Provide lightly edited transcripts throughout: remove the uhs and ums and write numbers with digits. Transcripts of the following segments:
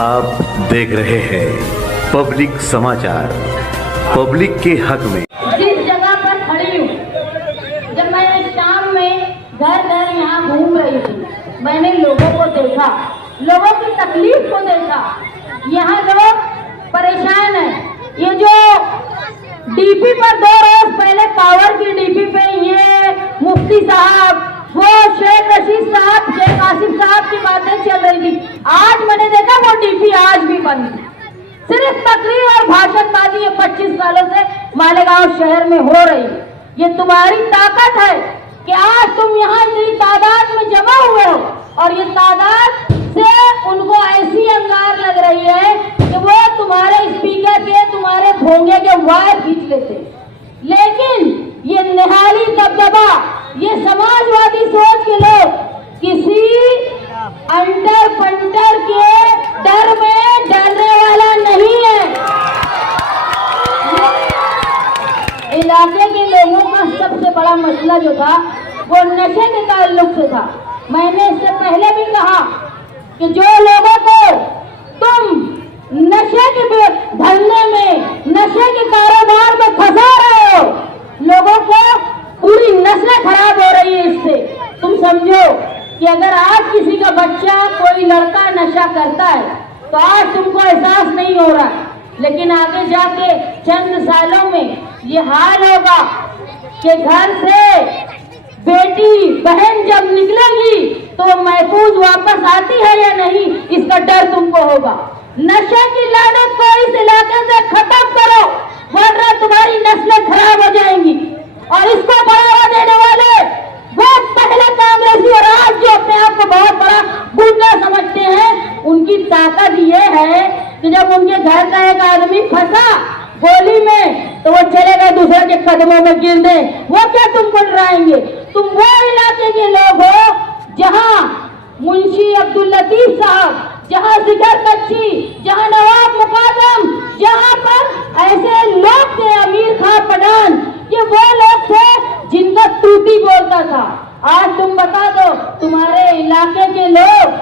आप देख रहे हैं पब्लिक समाचार, पब्लिक के हक में। जिस जगह पर खड़ी हूँ, जब मैं शाम में घर घर यहाँ घूम रही थी, मैंने लोगों को देखा, लोगों की तकलीफ को देखा। यहाँ लोग परेशान हैं। ये जो डीपी पर 2 रोज पहले पावर की डीपी पे ये मुफ्ती साहब, वो शेख रशीद साहब, शेख आसिफ साहब की बातें चल रही थी। आज मैंने देखा वो डीपी आज भी बंद है। सिर्फ तकरीर और भाषणबाजी ये 25 सालों से मालेगांव शहर में हो रही है। ये तुम्हारी ताकत है कि आज तुम यहाँ इतनी तादाद में जमा हुए हो, और ये तादाद से उनको ऐसी अंगार लग रही है कि वो तुम्हारे स्पीकर के, तुम्हारे भोंगे के वायर खींच लेते। लेकिन ये निहाली दबदबा, ये समाजवादी सोच के लोग किसी अंटर पंटर के डर में डरने वाला नहीं है। इलाके के लोगों का सबसे बड़ा मसला जो था वो नशे के ताल्लुक से था। मैंने इससे पहले भी कहा कि जो लोगों को तुम नशे के धंधे में, नशे के कारोबार में फंसा रहे हो, लोगों को पूरी नस्लें खराब हो रही है इससे। तुम समझो कि अगर आज किसी का बच्चा, कोई लड़का नशा करता है तो आज तुमको एहसास नहीं हो रहा, लेकिन आगे जाके चंद सालों में ये हाल होगा कि घर से बेटी बहन जब निकलेगी तो वो महफूज वापस आती है या नहीं, इसका डर तुमको होगा। नशे की लानत को इस इलाके से खत्म करो, वरना तुम्हारी नस्लें खराब हो जाएंगी। और इसको बढ़ावा देने वाले वो पहले कांग्रेसी और आज जो अपने आप को बहुत बड़ा गुंडा समझते हैं, उनकी ताकत ये है कि जब उनके घर का एक आदमी फंसा गोली में तो वो चलेगा दूसरे के कदमों में गिर दे। वो क्या तुमको डराएंगे? तुम वो इलाके के लोग हो जहां मुंशी अब्दुल लतीफ साहब, जहां जिगर कच्ची, जहां नवाब मुकादम, जहां पर ऐसे लोग थे, अमीर खां पठान, ये वो लोग थे जिनका टूटी बोलता था। आज तुम बता दो, तुम्हारे इलाके के लोग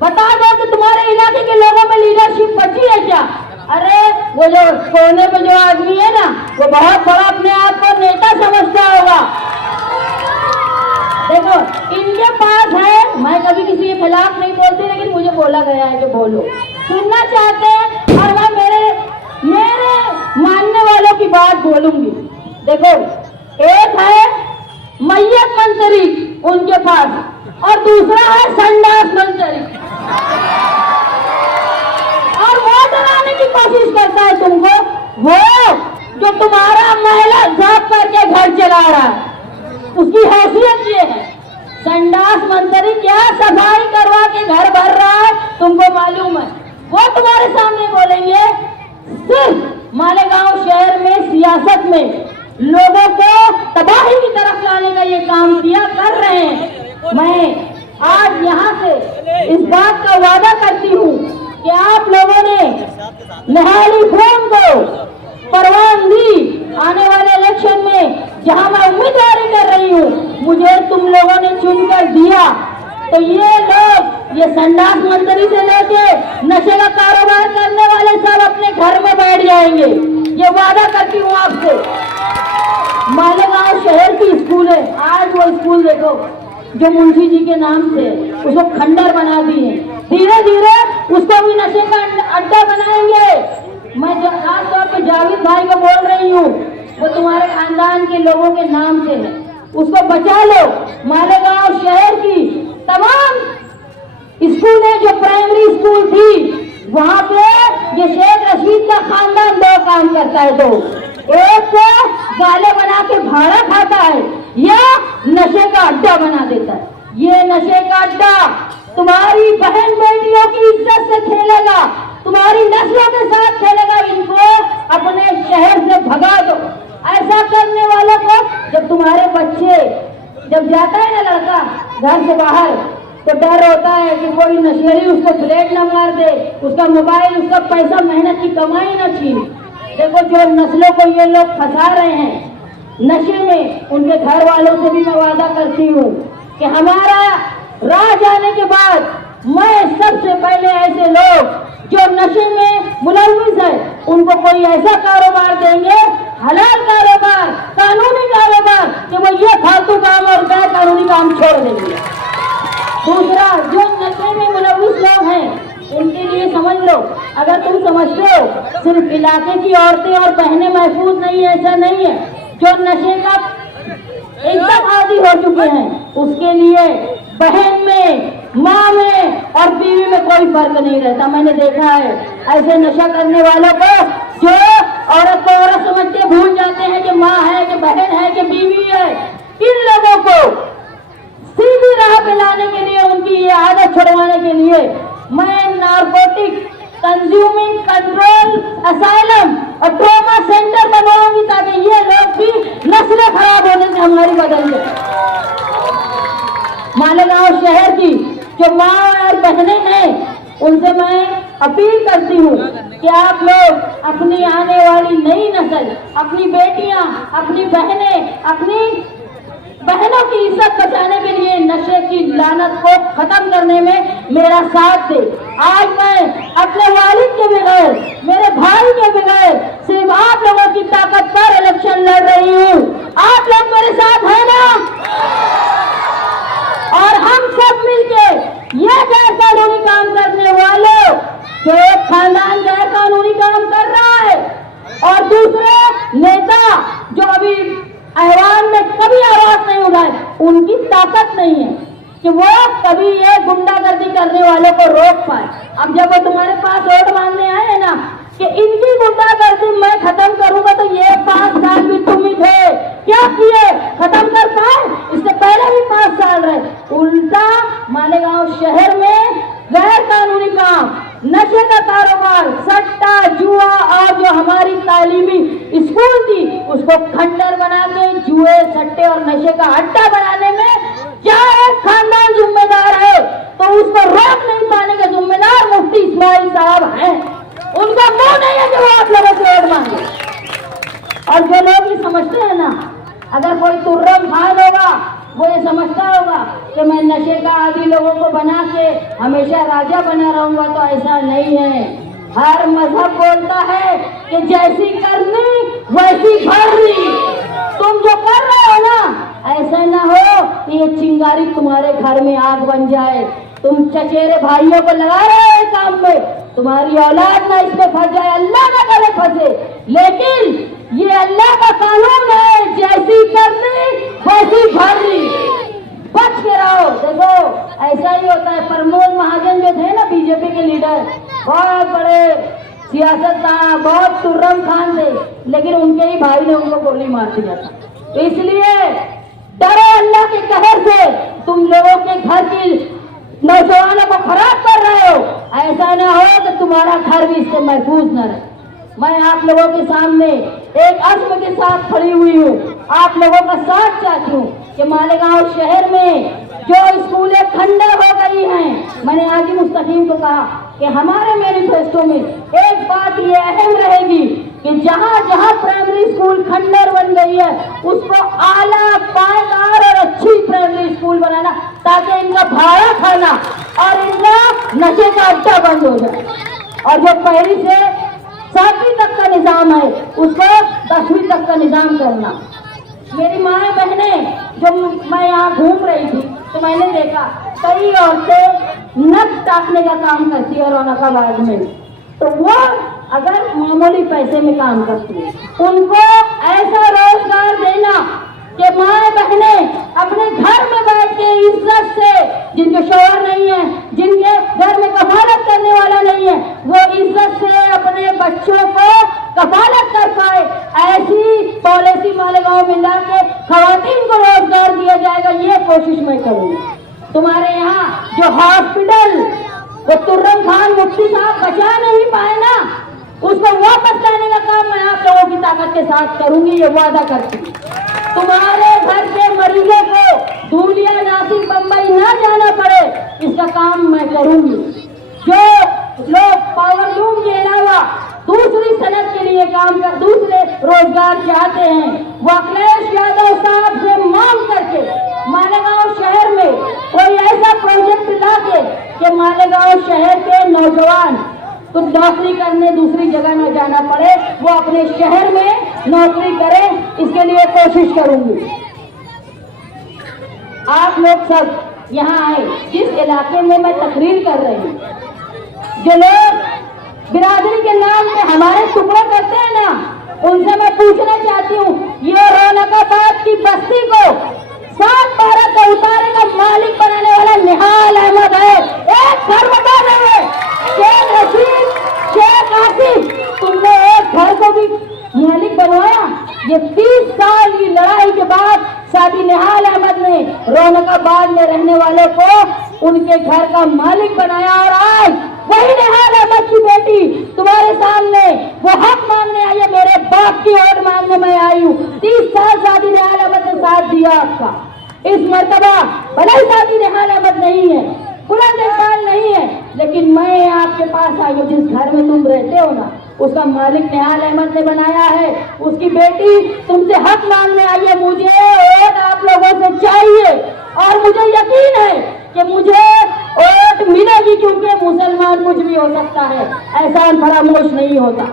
बता दो कि तुम्हारे इलाके के लोगों में लीडरशिप बची है क्या? अरे वो जो कोने पे जो आदमी है ना, वो बहुत बड़ा अपने आप को नेता समझता होगा। देखो इनके पास है, मैं कभी किसी के खिलाफ नहीं बोलती, लेकिन मुझे बोला गया है कि बोलो, सुनना चाहते हैं और मैं मेरे मानने वालों की बात बोलूंगी। देखो एक है मैयत मंत्री उनके पास, और दूसरा है संडास मंत्री, और वो डराने की कोशिश करता है तुमको, वो जो तुम्हारा महिला साफ करके घर चला रहा है, उसकी हैसियत ये है। संडास मंत्री क्या सफाई करवा के घर भर रहा है तुमको मालूम है? वो तुम्हारे सामने बोलेंगे। सिर्फ मालेगांव शहर में सियासत में लोगों को तबाही की तरफ लाने का ये काम किया कर रहे हैं। मैं आज यहाँ से इस बात का वादा करती हूँ कि आप लोगों ने निहाली खून को परवान दी। आने वाले इलेक्शन में जहाँ मैं उम्मीदवारी कर रही हूँ, मुझे तुम लोगों ने चुनकर दिया, तो ये लोग, ये संडास मंत्री से लेके नशे का कारोबार करने वाले सब अपने घर में बैठ जाएंगे। ये वादा करती हूँ आपसे। मालेगांव शहर की स्कूल है, आज वो स्कूल देखो जो मुंशी जी के नाम से, उसको खंडर बना दिए। धीरे धीरे उसको भी नशे का अड्डा बनाएंगे। मैं खास तौर पे जावेद भाई को बोल रही हूँ, वो तुम्हारे खानदान के लोगों के नाम से है, उसको बचा लो। मालेगांव शहर की तमाम स्कूलें जो प्राइमरी स्कूल थी, वहाँ पे ये शेख रशीद का खानदान 2 काम करता है। तो एक को गाले बना के भाड़ा खाता है, या नशे का अड्डा बना देता है। ये नशे का अड्डा तुम्हारी बहन बेटियों की इज्जत से खेलेगा, तुम्हारी नस्लों के साथ खेलेगा। इनको अपने शहर से भगा दो। ऐसा करने वालों को, जब तुम्हारे बच्चे जब जाता है ना लड़का घर से बाहर, तो डर होता है कि कोई नशेड़ी उसको ब्लेड न मार दे, उसका मोबाइल, उसका पैसा, मेहनत की कमाई न छीन। देखो जो नस्लों को ये लोग फंसा रहे हैं नशे में, उनके घर वालों से भी मैं वादा करती हूँ कि हमारा राह जाने के बाद मैं सबसे पहले ऐसे लोग जो नशे में मुलविस है उनको कोई ऐसा कारोबार देंगे, हलाल कारोबार, कानूनी कारोबार, कि वो ये फालतू काम और गैर कानूनी काम छोड़ देंगे। दूसरा, जो नशे में मुलविस लोग हैं उनके लिए समझ लो, अगर तुम समझते हो सिर्फ इलाके की औरतें और बहनें महफूज नहीं है, ऐसा नहीं है। जो नशे का एकदम आदी हो चुके हैं उसके लिए बहन में, माँ में और बीवी में कोई फर्क नहीं रहता। मैंने देखा है ऐसे नशा करने वालों को, जो औरत को औरत समझ के भूल जाते हैं कि माँ है, कि बहन है, कि बीवी है। इन लोगों को सीधी राह पे लाने के लिए, उनकी ये आदत छुड़वाने के लिए मैं नारकोटिक कंज्यूमिंग कंट्रोल असाइलम और ट्रॉमा सेंटर बनवाऊंगी, ताकि ये लोग भी नस्लें खराब होने से हमारी बदल जाए। मालेगांव शहर की जो माँ और बहनें हैं उनसे मैं अपील करती हूँ कि आप लोग अपनी आने वाली नई नस्ल, अपनी बेटियां, अपनी बहनें, अपनी बहनों की इज्जत बचाने के लिए नशे की लानत को खत्म करने में मेरा साथ दे। आज मैं अपने वालिद के बगैर, मेरे भाई के बगैर, सिर्फ आप लोगों की ताकत पर इलेक्शन लड़ रही हूँ। आप लोग मेरे साथ हैं ना? और हम सब मिलके ये गैर कानूनी काम करने वालों, जो एक खानदान गैर कानूनी काम कर रहा है और दूसरे नेता जो अभी ऐवान में कभी आवाज नहीं उठाए, उनकी ताकत नहीं है कि वो कभी ये गुंडागर्दी करने वालों को रोक पाए। अब जब वो तुम्हारे पास वोट मांगने आए हैं ना कि इनकी गुंडागर्दी मैं खत्म करूंगा, तो ये 5 साल भी तुम ही थे, क्या किए? खत्म कर पाए? इससे पहले भी 5 साल रहे। उल्टा मालेगांव शहर में गैर कानूनी काम, नशे का कारोबार, सट्टा, जुआ और जो हमारी तालीमी स्कूल थी उसको खंडर बना के जुए, सट्टे और नशे का अड्डा बनाने में क्या एक खानदान जिम्मेदार है, तो उसको रोक नहीं पाने के जिम्मेदार मुफ्ती इस्माइल साहब हैं। उनका मुंह नहीं है कि वो आप लोगों से वोट मांगे। और जो लोग ये समझते हैं ना, अगर कोई तुर्रम खान होगा वो ये समझता होगा कि मैं नशे का आदि लोगों को बना के हमेशा राजा बना रहूंगा, तो ऐसा नहीं है। हर मजहब बोलता है कि जैसी करनी वैसी भरनी। तुम जो कर रहे हो ना, ऐसा ना हो कि ये चिंगारी तुम्हारे घर में आग बन जाए। तुम चचेरे भाइयों को लगा रहे हो काम में, तुम्हारी औलाद ना इसमें फंस जाए, अल्लाह ना करे फंसे। लेकिन ये अल्लाह का कानून है, जैसी करनी वैसी भरनी। बच के रहो। देखो ऐसा ही होता है। प्रमोद महाजन जो थे ना बीजेपी के लीडर, बहुत बड़े सियासतदान, बहुत तुर्रम खान थे, लेकिन उनके ही भाई ने उनको गोली मार दिया था। इसलिए डरो अल्लाह के कहर से। तुम लोगों के घर की नौजवानों को खराब कर रहे हो, ऐसा ना हो कि तुम्हारा घर भी इससे महफूज न रहे। मैं आप लोगों के सामने एक अज़्म के साथ खड़ी हुई हूँ, आप लोगों का साथ चाहती हूँ कि मालेगांव शहर में जो स्कूलें खंडर हो गई हैं, मैंने आज ही मुस्तकीम को कहा कि हमारे मैनिफेस्टो में एक बात ये अहम रहेगी कि जहाँ जहाँ प्राइमरी स्कूल खंडर बन गई है उसको आला, पायदार और अच्छी प्राइमरी स्कूल बनाना, ताकि इनका भाड़ा खाना और इनका नशे का अड्डा बंद हो जाए। और जो पहली से 7वीं तक का निजाम है उसको 10वीं तक का निजाम करना। मेरी माए बहने, जो मैं यहाँ घूम रही थी तो मैंने देखा कई औरतें नक काटने का काम करती है औरंगाबाद में, तो वो अगर मामूली पैसे में काम करती है, उनको ऐसा रोजगार देना कि माए बहने अपने घर में बैठ के इज्जत से, जिनके शौहर नहीं है, जिनके घर में कफालत करने वाला नहीं है, वो इज्जत से अपने बच्चों को कफालत कर पाए। ऐसी पॉलिसी मालेगांव में ला के खवातीन को रोजगार दिया जाएगा, ये कोशिश मैं करूंगी। तुम्हारे यहाँ जो हॉस्पिटल वो तुर्रम खान मुफ्ती साहब बचा नहीं पाए ना, उसको वापस लाने का काम मैं आप लोगों की ताकत के साथ करूंगी, ये वादा करती हूँ। तुम्हारे घर के मरीजों को धूलिया, नासिक, बम्बई ना जाना पड़े, इसका काम मैं करूंगी। जो लोग पावर लूम के अलावा दूसरी सनत के लिए काम कर, दूसरे रोजगार चाहते हैं, वो अखिलेश यादव साहब से मांग करके मालेगांव शहर में कोई ऐसा प्रोजेक्ट ला के कि मालेगांव शहर के नौजवान तो नौकरी करने दूसरी जगह न जाना पड़े, वो अपने शहर में नौकरी करे, इसके लिए कोशिश करूंगी। आप लोग सब यहाँ आए, जिस इलाके में मैं तकरीर कर रही हूँ, जो लोग बिरादरी के नाम पे हमारे टुकड़े करते हैं ना, उनसे मैं पूछना चाहती हूँ, ये रौनकाबाद की बस्ती को 7/12 का उतारे का मालिक बनाने वाला निहाल अहमद है। एक घर बता देंगे, शेख रशीद, शेख आसिफ, तुमने एक घर को भी मालिक बनवाया। ये 30 साल की लड़ाई के बाद सादी निहाल अहमद ने रौनकाबाद में रहने वालों को उनके घर का मालिक बनाया, और आज वही निहाल अहमद की बेटी तुम्हारे सामने वो हक मांगने आई है। मेरे बाप की वोट मांगने में आई हूँ। 30 साल सादी निहाल अहमद ने साथ दिया आपका। इस मर्तबा भले ही सादी निहाल अहमद नहीं है, बुलंद इकबाल नहीं है, लेकिन मैं आपके पास आई हूँ। जिस घर में तुम रहते हो ना, उसका मालिक निहाल अहमद ने बनाया है। उसकी बेटी तुमसे हक मांगने आई है। मुझे वोट आप लोगों से चाहिए, और मुझे यकीन है कि मुझे वोट मिलेगी, क्योंकि मुसलमान कुछ भी हो सकता है, ऐसा फरामोश नहीं होता।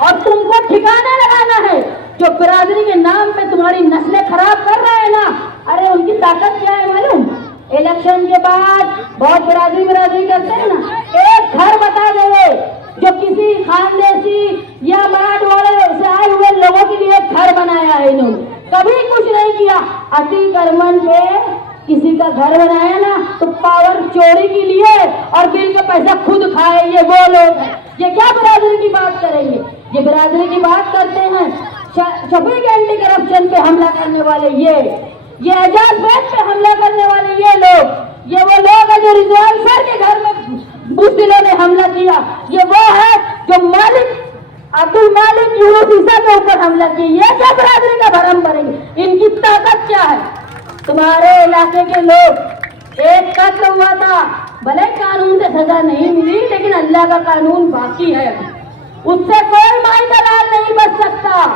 और तुमको ठिकाना लगाना है, जो बिरादरी के नाम पे तुम्हारी नस्लें खराब कर रहे हैं ना, अरे उनकी ताकत क्या है मालूम? इलेक्शन के बाद बहुत बिरादरी करते हैं ना, एक घर बता देंगे जो किसी खानदेशी या मराठवाड़े से आए हुए लोगों के लिए घर बनाया है इन्होंने, कभी कुछ नहीं किया। अति करमन पे किसी का घर बनाया ना, तो पावर चोरी के लिए और बिल का पैसा खुद खाए, ये वो लोग हैं। ये क्या बिरादरी की बात करेंगे? ये बिरादरी की बात करते हैं शफीक एंटी करप्शन पे हमला करने वाले, ये एजाज बैग पे हमला करने वाले ये लोग, ये वो लोग हैं जो रिजवान सर के घर में बुज़दिलों ने हमला किया। ये वो है जो मालिक अब्दुल मालिक यूनुस ईसा के ऊपर हमला किया। ये क्या बिरादरी का भरम भरेंगे? इनकी ताकत क्या है? तुम्हारे इलाके के लोग, एक कत्ल हुआ था, भले कानून से सजा नहीं मिली, लेकिन अल्लाह का कानून बाकी है, उससे कोई माई का लाल नहीं बच सकता।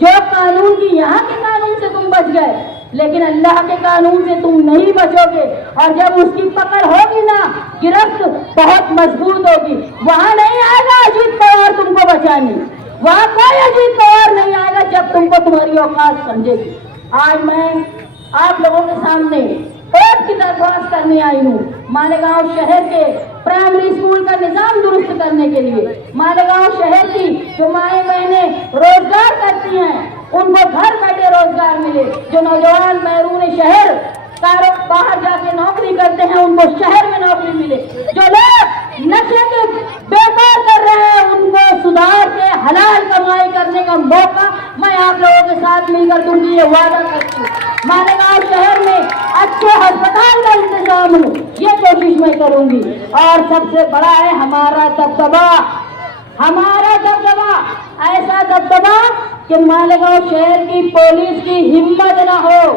जो कानून की यहाँ के कानून से तुम बच गए, लेकिन अल्लाह के कानून से तुम नहीं बचोगे। और जब उसकी पकड़ होगी ना, गिरफ्त बहुत मजबूत होगी, वहां नहीं आएगा अजीत पवार तुमको बचाने, वहां कोई अजीत पवार नहीं आएगा जब तुमको तुम्हारी औकात समझेगी। आज मैं आप लोगों के सामने वोट की दरख्वास्त करने आई हूँ। मालेगांव शहर के प्राइमरी स्कूल का निजाम दुरुस्त करने के लिए, मालेगांव शहर की जो माएँ बहनें रोजगार करती हैं, उनको घर बैठे रोजगार मिले। जो नौजवान बैरून शहर बाहर जाके नौकरी करते हैं, उनको शहर में नौकरी मिले। जो लोग नशे के बेकार कर रहे हैं, उनको सुधार के हलाल कमाई करने का मौका मैं आप लोगों के साथ मिलकर दूंगी, ये वादा करती हूँ। मालेगांव शहर में अच्छे अस्पताल का इंतजाम हो, ये कोशिश मैं करूंगी। और सबसे बड़ा है हमारा दबदबा, हमारा दबदबा, ऐसा दबदबा कि मालेगांव शहर की पुलिस की हिम्मत ना हो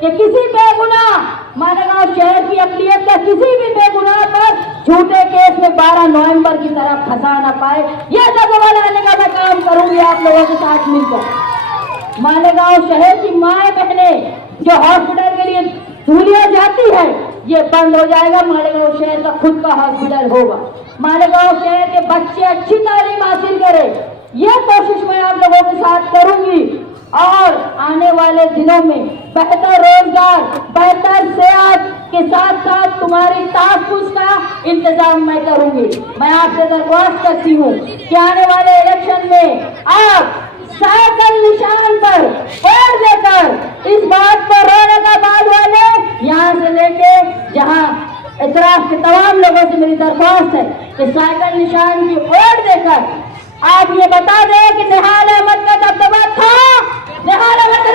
कि किसी बेगुनाह मालेगांव शहर की अक़लियत का किसी भी बेगुनाह पर झूठे केस में 12 नवंबर की तरफ फंसा ना पाए। यह दबदबा लाने का मैं काम करूंगी आप लोगों के साथ मिलकर। मालेगांव शहर की माए बहने जो हॉस्पिटल के लिए धूलिया जाती है, ये बंद हो जाएगा। मालेगांव शहर का खुद का हॉस्पिटल होगा। मालेगांव शहर के बच्चे अच्छी तालीम हासिल करें, यह कोशिश मैं आप लोगों के साथ करूंगी। और आने वाले दिनों में बेहतर रोजगार, बेहतर सेहत के साथ साथ तुम्हारी तहफ़्फ़ुज़ का इंतजाम मैं करूंगी। मैं आपसे दरख्वास्त करती हूँ कि आने वाले इलेक्शन में आप साइकिल निशान पर वोट देकर इस बात को रौनकाबाद वाले यहाँ से लेके जहाँ इतराफ के तमाम लोगों से मेरी दरख्वास्त है कि साइकिल निशान की वोट देकर आप ये बता दें कि निहाल अहमद का दबदबा था, निहाल अहमद का